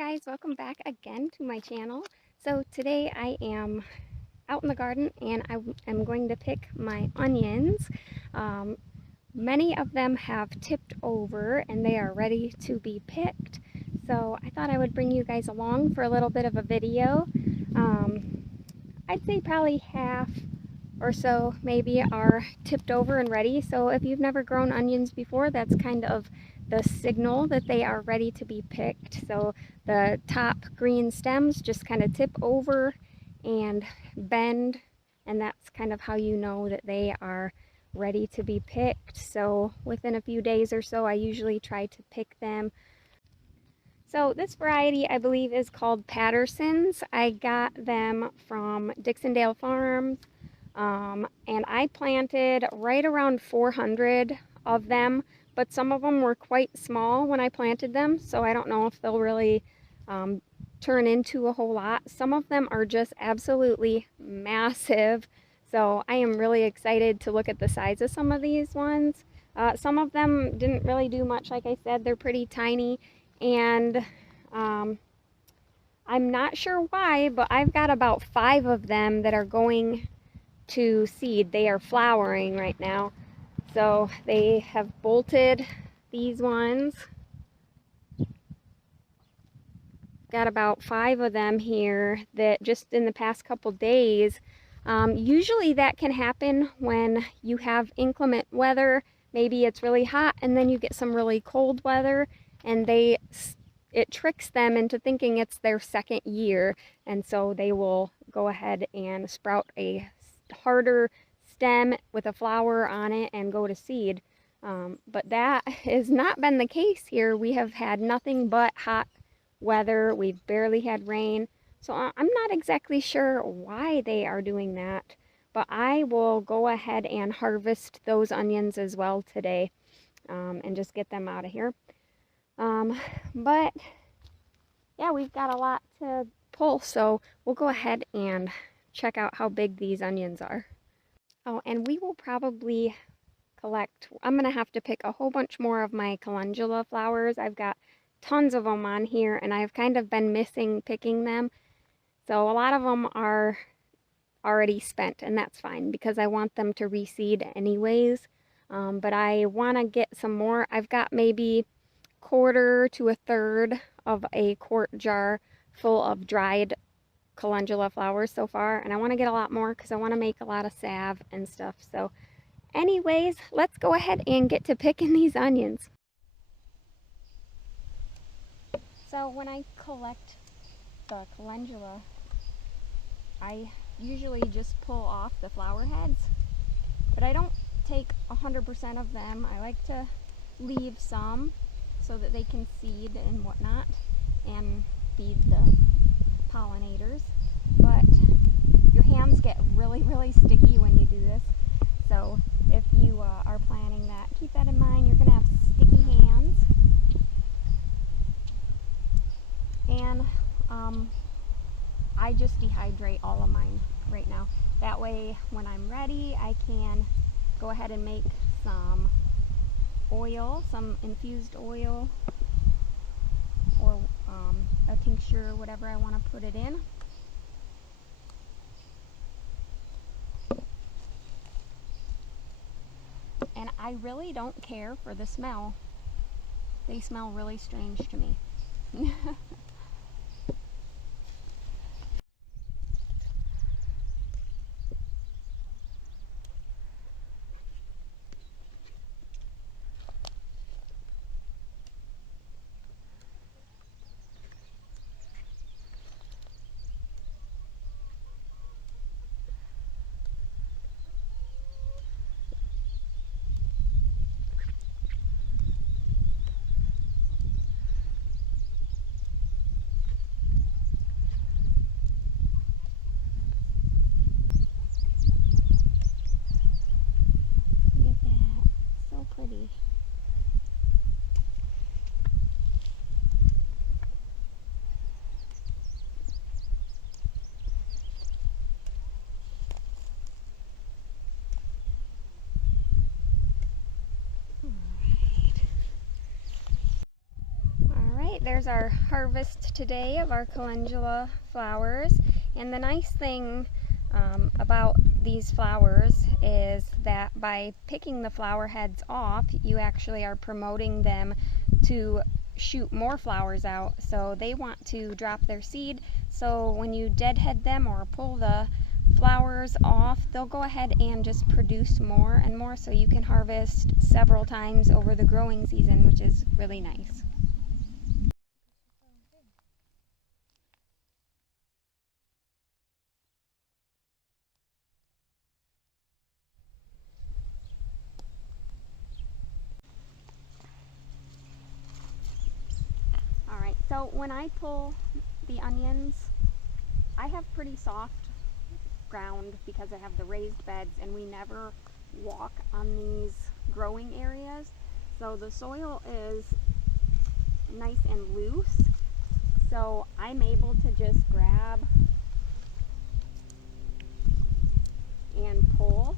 guys, welcome back again to my channel. So today I am out in the garden and I am going to pick my onions. Um, Many of them have tipped over and they are ready to be picked. So I thought I would bring you guys along for a little bit of a video. I'd say probably half or so maybe are tipped over and ready. So if you've never grown onions before, that's kind of the signal that they are ready to be picked. So the top green stems just kind of tip over and bend, and that's kind of how you know that they are ready to be picked. So within a few days or so, I usually try to pick them. So this variety I believe is called Patterson's. I got them from Dixondale Farms. And I planted right around 400 of them, but some of them were quite small when I planted them, so I don't know if they'll really turn into a whole lot. Some of them are just absolutely massive, so I am really excited to look at the size of some of these ones. Some of them didn't really do much, like I said, they're pretty tiny, and I'm not sure why, but I've got about 5 of them that are going to seed. They are flowering right now. So they have bolted these ones. Got about 5 of them here that just in the past couple days. Usually that can happen when you have inclement weather. Maybe it's really hot and then you get some really cold weather, and it tricks them into thinking it's their second year, and so they will go ahead and sprout a harder stem with a flower on it and go to seed. But that has not been the case here. We have had nothing but hot weather. We've barely had rain. So I'm not exactly sure why they are doing that, but I will go ahead and harvest those onions as well today, and just get them out of here. But yeah, we've got a lot to pull, so we'll go ahead and check out how big these onions are. Oh, and we will probably I'm gonna have to pick a whole bunch more of my calendula flowers. I've got tons of them on here and I've kind of been missing picking them. So a lot of them are already spent, and that's fine because I want them to reseed anyways. But I want to get some more. I've got maybe quarter to a third of a quart jar full of dried calendula flowers so far, and I want to get a lot more because I want to make a lot of salve and stuff. So anyways, let's go ahead and get to picking these onions. So when I collect the calendula, I usually just pull off the flower heads, but I don't take 100% of them. I like to leave some so that they can seed and whatnot and feed the pollinators. But your hands get really, really sticky when you do this. So if you are planning that, keep that in mind. You're going to have sticky hands. And I just dehydrate all of mine right now. That way, when I'm ready, I can go ahead and make some oil, some infused oil, or a tincture, whatever I want to put it in. And I really don't care for the smell. They smell really strange to me. there's our harvest today of our calendula flowers. And the nice thing about these flowers is that by picking the flower heads off, you actually are promoting them to shoot more flowers out. So they want to drop their seed, so when you deadhead them or pull the flowers off, they'll go ahead and just produce more and more, so you can harvest several times over the growing season, which is really nice. Alright, so when I pull the onions, I have pretty soft ground because I have the raised beds, and we never walk on these growing areas, so the soil is nice and loose, so I'm able to just grab and pull,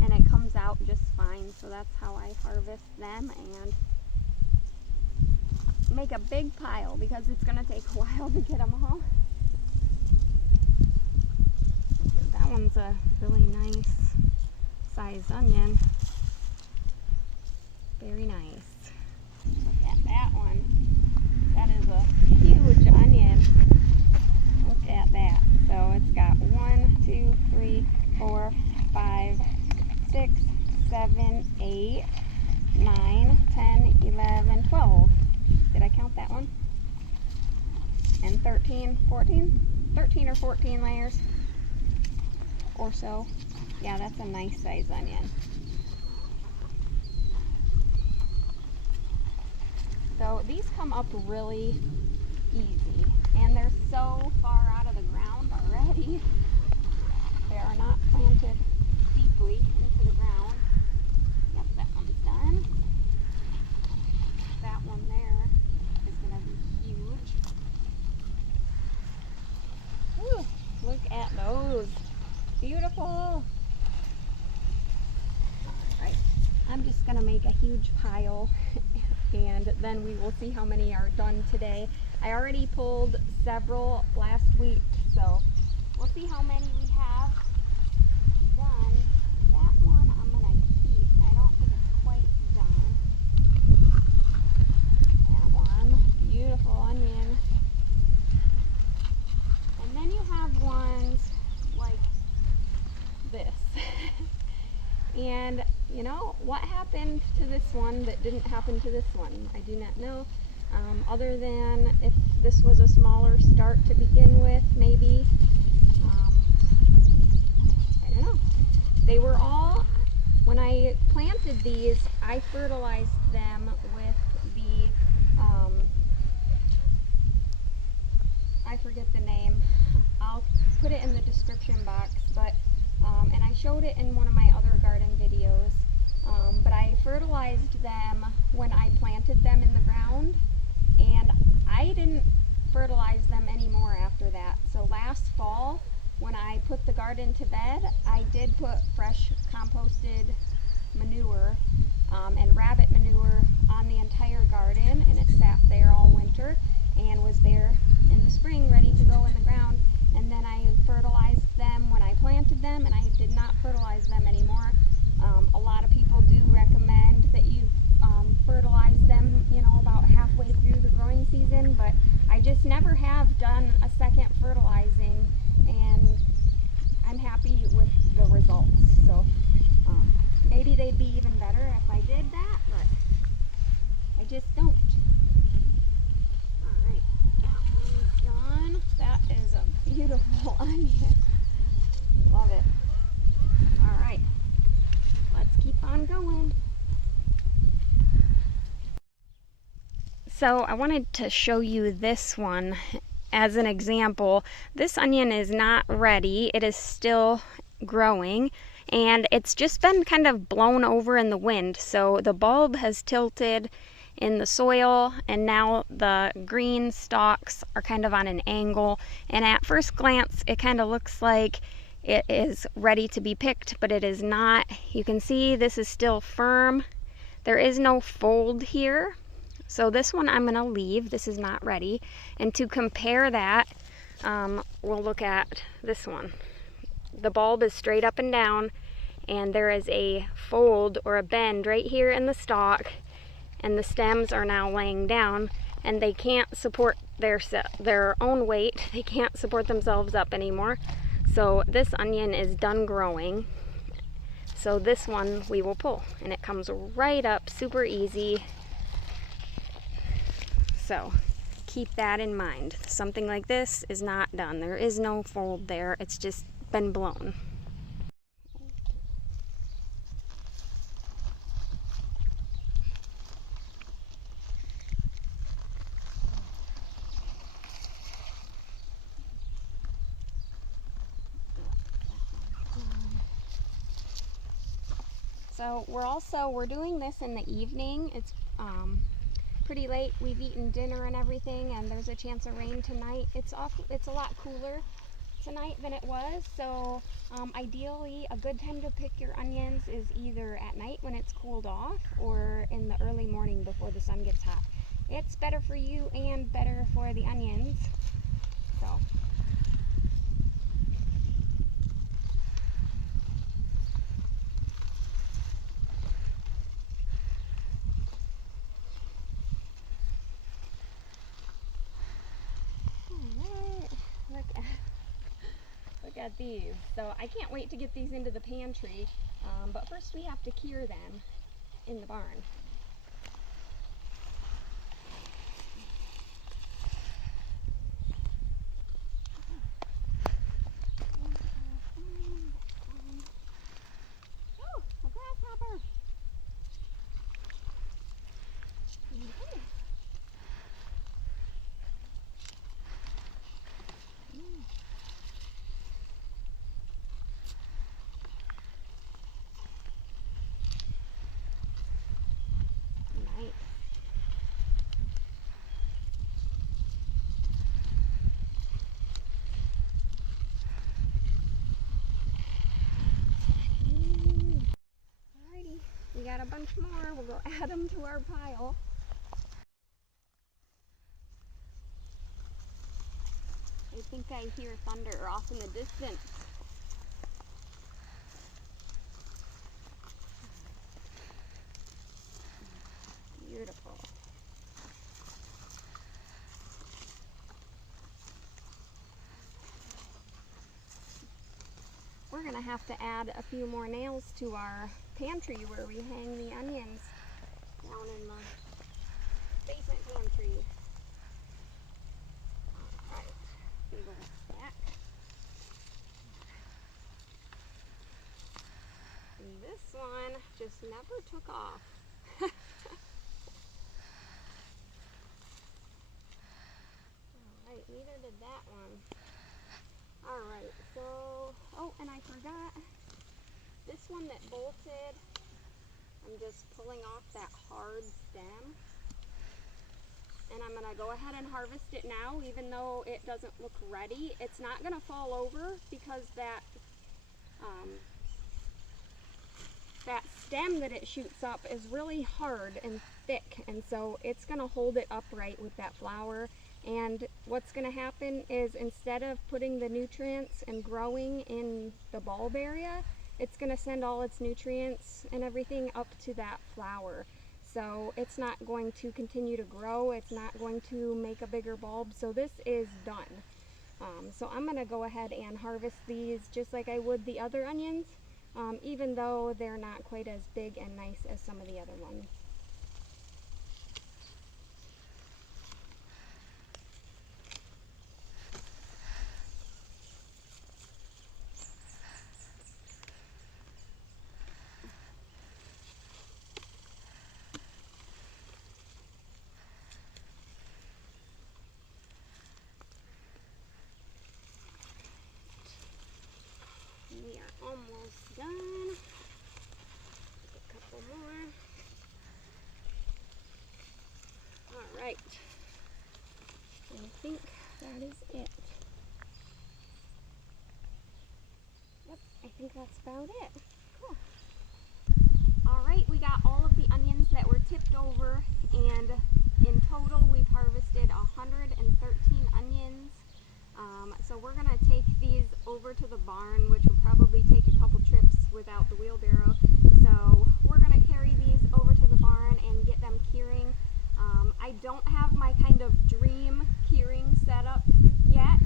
and it comes out just fine. So that's how I harvest them and make a big pile, because it's going to take a while to get them all. That one's a really nice sized onion. Very nice. Look at that one. That is a huge onion. Look at that. So it's got 1, 2, 3, 4, 5, 6, 7, 8, 9, 10, 11, 12. Did I count that one? And 13 or 14 layers or so. Yeah, that's a nice size onion. So these come up really easy, and they're so far out of the ground already. They are not planted deeply into the ground. Yep, that one's done. That one there is going to be huge. Whew, look at those. Beautiful. Alright, I'm just going to make a huge pile and then we will see how many are done today. I already pulled several last week, so we'll see how many we have done. That one I'm going to keep. I don't think it's quite done. That one, beautiful onion. And then you have ones like this. And you know, what happened to this one that didn't happen to this one? I do not know. Other than if this was a smaller start to begin with, maybe. I don't know. They were all, when I planted these, I fertilized them with the, I forget the name. I'll put it in the description box, but and I showed it in one of my other garden videos, but I fertilized them when I planted them in the ground, and I didn't fertilize them anymore after that. So last fall, when I put the garden to bed, I did put fresh composted manure and rabbit manure on the entire garden, and it sat there all winter and was there in the spring ready to go in the ground. And then I fertilized them when I planted them, and I did not fertilize them anymore. A lot of people do recommend that you fertilize them, you know, about halfway through the growing season, but I just never have done a second fertilizing, and I'm happy with the results. So maybe they'd be even better if I did that, but I just don't. Alright, that one's done. That is a beautiful onion. Love it. Alright, let's keep on going. So I wanted to show you this one as an example. This onion is not ready. It is still growing, and it's just been kind of blown over in the wind. So the bulb has tilted in the soil, and now the green stalks are kind of on an angle, and at first glance it kind of looks like it is ready to be picked, but it is not. You can see this is still firm. There is no fold here, So this one I'm gonna leave, this is not ready. And to compare that, we'll look at this one. The bulb is straight up and down, and there is a fold or a bend right here in the stalk, and the stems are now laying down, and they can't support their own weight. They can't support themselves up anymore. So this onion is done growing. So this one we will pull, and it comes right up super easy. So keep that in mind. Something like this is not done. There is no fold there. It's just been blown. So we're doing this in the evening. It's pretty late. We've eaten dinner and everything, and there's a chance of rain tonight. It's a lot cooler tonight than it was. So ideally, a good time to pick your onions is either at night when it's cooled off, or in the early morning before the sun gets hot. It's better for you and better for the onions. So. Look at these. So I can't wait to get these into the pantry, but first we have to cure them in the barn. Oh, a grasshopper! Nice. Alrighty, we got a bunch more. We'll go add them to our pile. I think I hear thunder off in the distance. Beautiful. We're gonna have to add a few more nails to our pantry where we hang the onions down in the basement pantry. Alright, big old stack. And this one just never took off. Alright, neither did that one. Alright, so, oh, and I forgot, this one that bolted, I'm just pulling off that hard stem. And I'm going to go ahead and harvest it now, even though it doesn't look ready. It's not going to fall over because that stem that it shoots up is really hard and thick, and so it's going to hold it upright with that flower. And what's going to happen is, instead of putting the nutrients and growing in the bulb area, it's going to send all its nutrients and everything up to that flower. So it's not going to continue to grow, it's not going to make a bigger bulb, so this is done. So I'm going to go ahead and harvest these just like I would the other onions, even though they're not quite as big and nice as some of the other ones. We are almost done. A couple more. Alright. I think that is it. Yep, I think that's about it. Cool. Alright, we got all of the onions that were tipped over and in total we've harvested 113 onions. So we're gonna take these over to the barn, which will probably take a couple trips without the wheelbarrow. So we're gonna carry these over to the barn and get them curing. I don't have my kind of dream curing setup yet,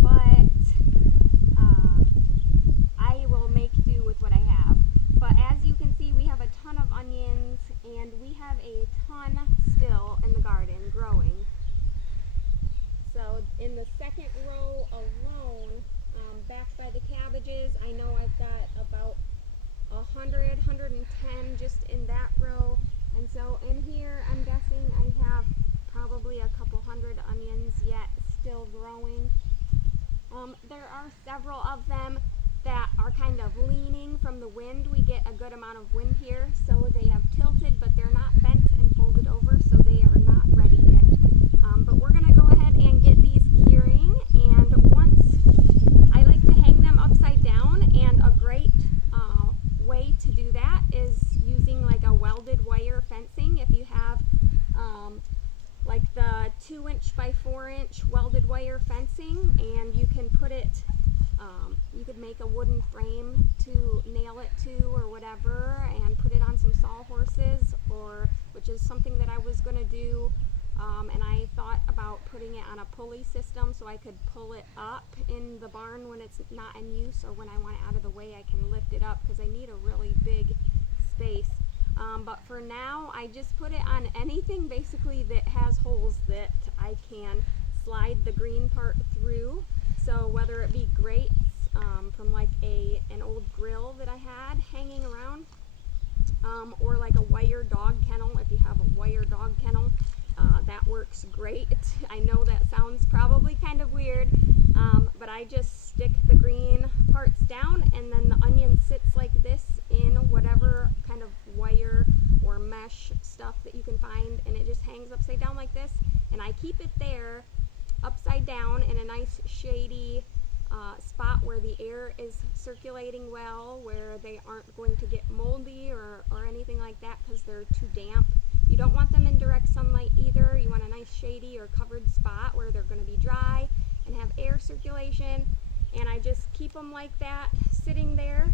but I will make do with what I have. But as you can see, we have a ton of onions, and we have a ton still in the garden growing. So in the second row alone, back by the cabbages, I know I've got about 100, 110 just in that row. And so in here, I'm guessing I have probably a couple hundred onions yet still growing. There are several of them that are kind of leaning from the wind. We get a good amount of wind here, so they have tilted, but they're not bent and folded over, so they are not ready yet. But we're gonna go ahead and get these curing, and once I like to hang them upside down, and a great way to do that is using like a welded wire fencing. If you have like the 2" by 4" welded wire fencing, and you can put it, you could make a wooden frame to nail it to or whatever, and put it on some sawhorses, or which is something that I was going to do, and I thought about putting it on a pulley system so I could pull it up in the barn when it's not in use, or when I want it out of the way I can lift it up, because I need a really big space. But for now, I just put it on anything basically that has holes that I can slide the green part through. So whether it be grates from like an old grill that I had hanging around, or like a wire dog kennel. If you have a wire dog kennel, that works great. I know that sounds probably kind of weird, but I just stick the green parts down, and then the onion sits like this in whatever kind of wire or mesh stuff that you can find, and it just hangs upside down like this, and I keep it there upside down in a nice shady spot where the air is circulating well, where they aren't going to get moldy or anything like that because they're too damp. You don't want them in direct sunlight either. You want a nice shady or covered spot where they're going to be dry and have air circulation. And I just keep them like that, sitting there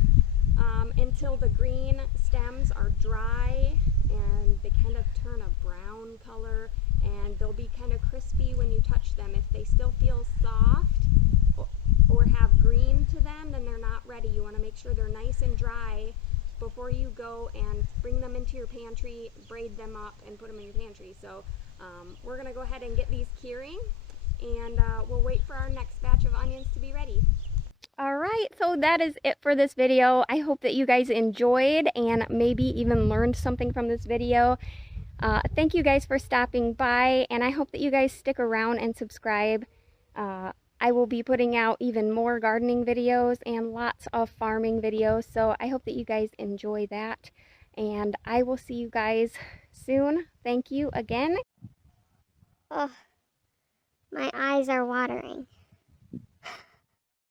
until the green stems are dry and they kind of turn a brown color, and they'll be kind of crispy when you touch them. If they still feel soft or have green to them, then they're not ready. You want to make sure they're nice and dry before you go and bring them into your pantry, braid them up, and put them in your pantry. So we're going to go ahead and get these curing, and we'll wait for our next batch of onions to be ready. Alright, so that is it for this video. I hope that you guys enjoyed and maybe even learned something from this video. Thank you guys for stopping by, and I hope that you guys stick around and subscribe. I will be putting out even more gardening videos and lots of farming videos, so I hope that you guys enjoy that, and I will see you guys soon. Thank you again. Oh, my eyes are watering.